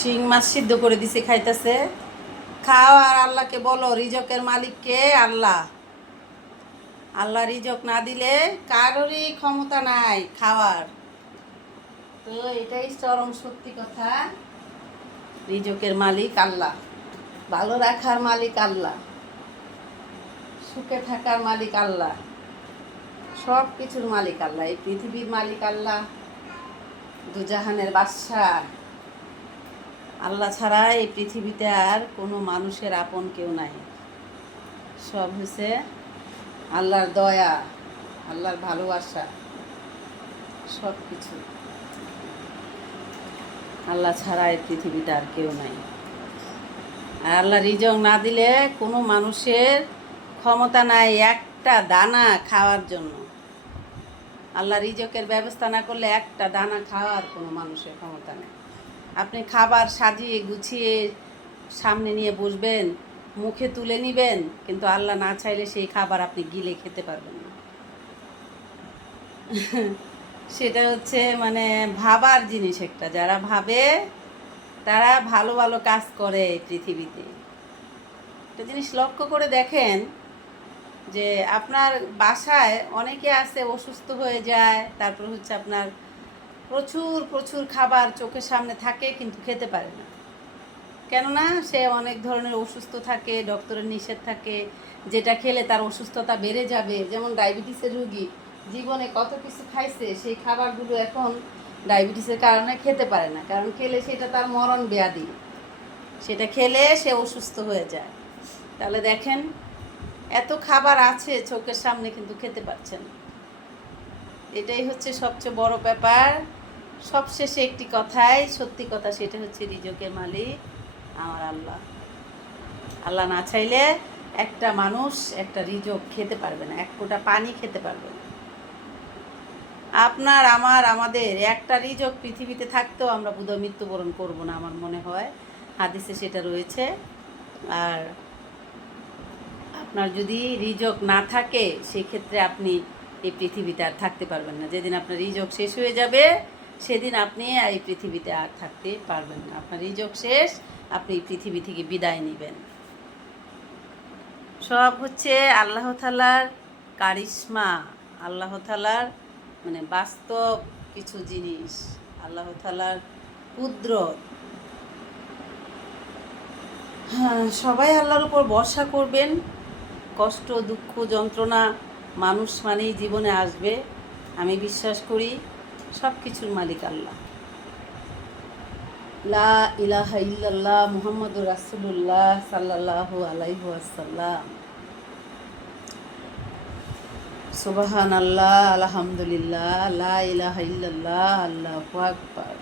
শিং মাছ সিদ্ধ করে দিছে খাইতেছে। খাও আর আল্লাহকে বলো, রিজকের মালিককে আল্লাহ। আল্লাহ রিজক না দিলে কারোরই ক্ষমতা নাই খাওয়ার। তো এটাই চরম সত্যি কথা। রিজকের মালিক আল্লাহ, ভালো রাখার মালিক আল্লাহ, সুখে থাকার মালিক আল্লাহ, সব কিছুর মালিক আল্লাহ। এই পৃথিবীর মালিক আল্লাহ, দুজাহানের বাদশাহ আল্লাহ ছাড়া এই পৃথিবীতে আর কোনো মানুষের আপন কেউ নাই। সব হচ্ছে আল্লাহর দয়া, আল্লাহর ভালোবাসা, সব কিছু আল্লাহ ছাড়া এই পৃথিবীতে আর কেউ নাই। আর আল্লাহ রিজক না দিলে কোনো মানুষের ক্ষমতা নাই একটা দানা খাওয়ার জন্য। আল্লাহ রিজকের ব্যবস্থা না করলে একটা দানা খাওয়ার কোনো মানুষের ক্ষমতা নেই। আপনি খাবার সাজিয়ে গুছিয়ে সামনে নিয়ে বসবেন, মুখে তুলে নিবেন, কিন্তু আল্লাহ না চাইলে সেই খাবার আপনি গিলে খেতে পারবেন না। সেটা হচ্ছে মানে ভাবার জিনিস একটা। যারা ভাবে তারা ভালো ভালো কাজ করে এই পৃথিবীতে। একটা জিনিস লক্ষ্য করে দেখেন যে আপনার বাসায় অনেকে আছে অসুস্থ হয়ে যায়, তারপর হচ্ছে আপনার প্রচুর প্রচুর খাবার চোখের সামনে থাকে কিন্তু খেতে পারে না। কেননা সে অনেক ধরনের অসুস্থ থাকে, ডক্টরের নিষেধ থাকে, যেটা খেলে তার অসুস্থতা বেড়ে যাবে। যেমন ডায়াবেটিসের রুগী জীবনে কত কিছু খাইছে, সেই খাবারগুলো এখন ডায়াবেটিসের কারণে খেতে পারে না, কারণ খেলে সেটা তার মরণ ব্যাধি, সেটা খেলে সে অসুস্থ হয়ে যায়। তাহলে দেখেন এত খাবার আছে চোখের সামনে কিন্তু খেতে পারছেন। এটাই হচ্ছে সবচেয়ে বড় ব্যাপার। সবশেষে একটি কথাই সত্যি কথা, সেটা হচ্ছে রিজকের মালিক আমার আল্লাহ। আল্লাহ না চাইলে একটা মানুষ একটা রিজক খেতে পারবে না, এক ফোঁটা পানি খেতে পারবে না। আপনার আমার আমাদের একটা রিজক পৃথিবীতে থাকতেও আমরা বোধহয় মৃত্যুবরণ করবো না, আমার মনে হয় হাদিসে সেটা রয়েছে। আর আপনার যদি রিজক না থাকে সেক্ষেত্রে আপনি এই পৃথিবীতে আর থাকতে পারবেন না। যেদিন আপনার রিজক শেষ হয়ে যাবে সেদিন আপনি এই পৃথিবীতে আর থাকতে পারবেন না। আপনার রিজক শেষ, আপনি এই পৃথিবী থেকে বিদায় নেবেন। সব হচ্ছে আল্লাহ তাআলার কারিশমা, আল্লাহ তাআলার মানে বাস্তব কিছু জিনিস, আল্লাহ তাআলার কুদরত। হ্যাঁ, সবাই আল্লাহর উপর ভরসা করবেন। কষ্ট দুঃখ যন্ত্রণা মানুষ মানেই জীবনে আসবে। আমি বিশ্বাস করি সব কিছুর মালিক আল্লাহ। লা ইলাহা ইল্লাল্লাহ মুহাম্মাদুর রাসূলুল্লাহ সাল্লাল্লাহু আলাইহি ওয়াসাল্লাম। সুবহানাল্লাহ, আলহামদুলিল্লাহ, লা ইলাহা ইল্লাল্লাহ, আল্লাহু আকবার।